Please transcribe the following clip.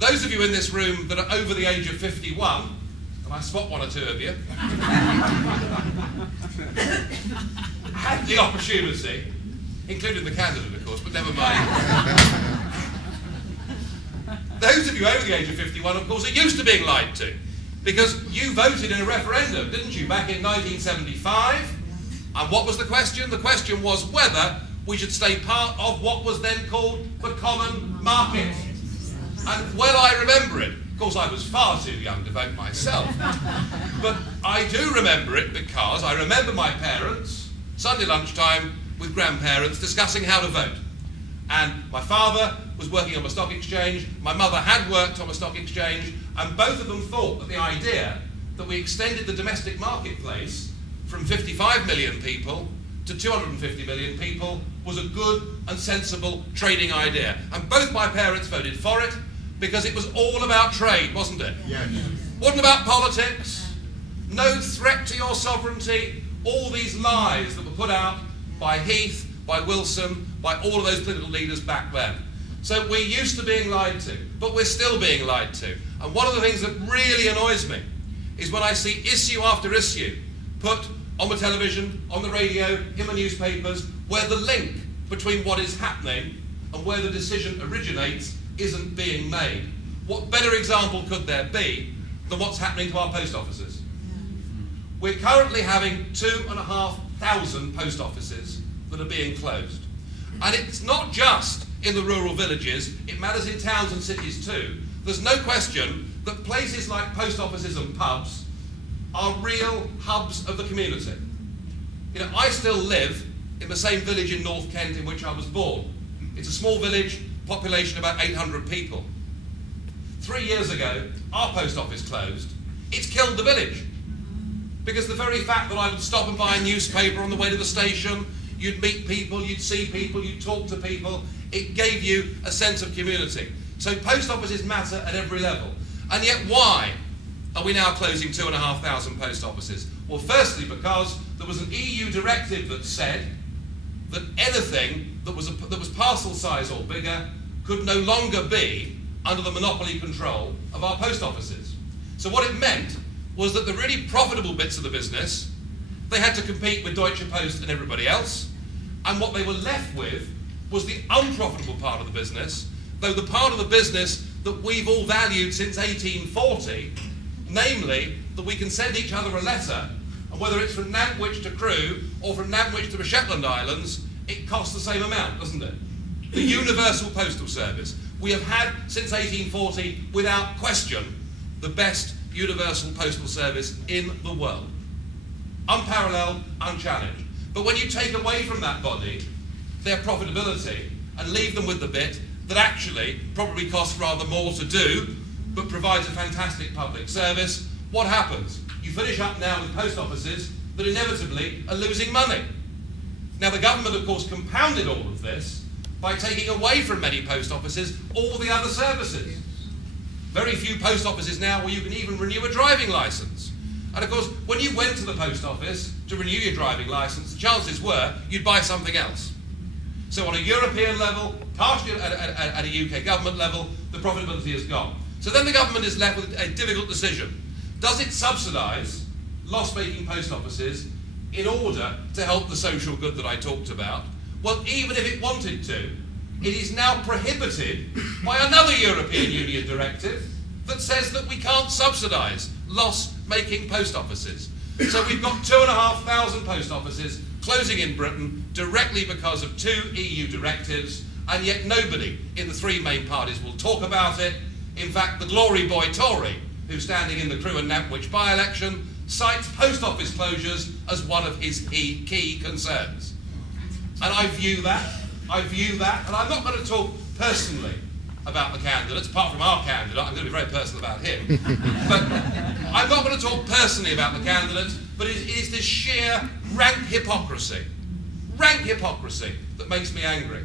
Those of you in this room that are over the age of 51, and I spot one or two of you, had the opportunity, including the candidate of course, but never mind. Those of you over the age of 51, of course, are used to being lied to, because you voted in a referendum, didn't you, back in 1975? And what was the question? The question was whether we should stay part of what was then called the common market. And well, I remember it. Of course, I was far too young to vote myself. But I do remember it because I remember my parents, Sunday lunchtime, with grandparents, discussing how to vote. And my father was working on a stock exchange, my mother had worked on a stock exchange, and both of them thought that the idea that we extended the domestic marketplace from 55 million people to 250 million people was a good and sensible trading idea. And both my parents voted for it because it was all about trade, wasn't it? Yes. Wasn't about politics, no threat to your sovereignty, all these lies that were put out by Heath, by Wilson, by all of those political leaders back then. So we're used to being lied to, but we're still being lied to. And one of the things that really annoys me is when I see issue after issue put on the television, on the radio, in the newspapers, where the link between what is happening and where the decision originates isn't being made. What better example could there be than what's happening to our post offices? We're currently having 2,500 post offices that are being closed. And it's not just in the rural villages, it matters in towns and cities too. There's no question that places like post offices and pubs are real hubs of the community. You know, I still live in the same village in North Kent in which I was born. It's a small village, population about 800 people. 3 years ago, our post office closed. It's killed the village. Because the very fact that I would stop and buy a newspaper on the way to the station, you'd meet people, you'd see people, you'd talk to people, it gave you a sense of community. So post offices matter at every level. And yet why are we now closing 2,500 post offices? Well, firstly, because there was an EU directive that said that anything that was parcel size or bigger could no longer be under the monopoly control of our post offices. So what it meant was that the really profitable bits of the business, they had to compete with Deutsche Post and everybody else, and what they were left with was the unprofitable part of the business, though the part of the business that we've all valued since 1840, namely that we can send each other a letter, and whether it's from Nantwich to Crewe or from Nantwich to the Shetland Islands, it costs the same amount, doesn't it? The universal postal service. We have had, since 1840, without question, the best universal postal service in the world. Unparalleled, unchallenged. But when you take away from that body their profitability and leave them with the bit that actually probably costs rather more to do, but provides a fantastic public service, what happens? You finish up now with post offices that inevitably are losing money. Now the government, of course, compounded all of this by taking away from many post offices all the other services. Very few post offices now where you can even renew a driving licence. And of course, when you went to the post office to renew your driving licence, the chances were you'd buy something else. So on a European level, partially at a UK government level, the profitability has gone. So then the government is left with a difficult decision. Does it subsidise loss-making post offices in order to help the social good that I talked about? Well, even if it wanted to, it is now prohibited by another European Union directive that says that we can't subsidise loss-making post offices. So we've got 2,500 post offices closing in Britain directly because of 2 EU directives, and yet nobody in the 3 main parties will talk about it. In fact, the glory boy Tory, who's standing in the Crewe and Nantwich by-election, cites post office closures as one of his key concerns. And I view that, and I'm not going to talk personally about the candidates, apart from our candidate. I'm going to be very personal about him. But I'm not going to talk personally about the candidates, but it is this sheer rank hypocrisy that makes me angry.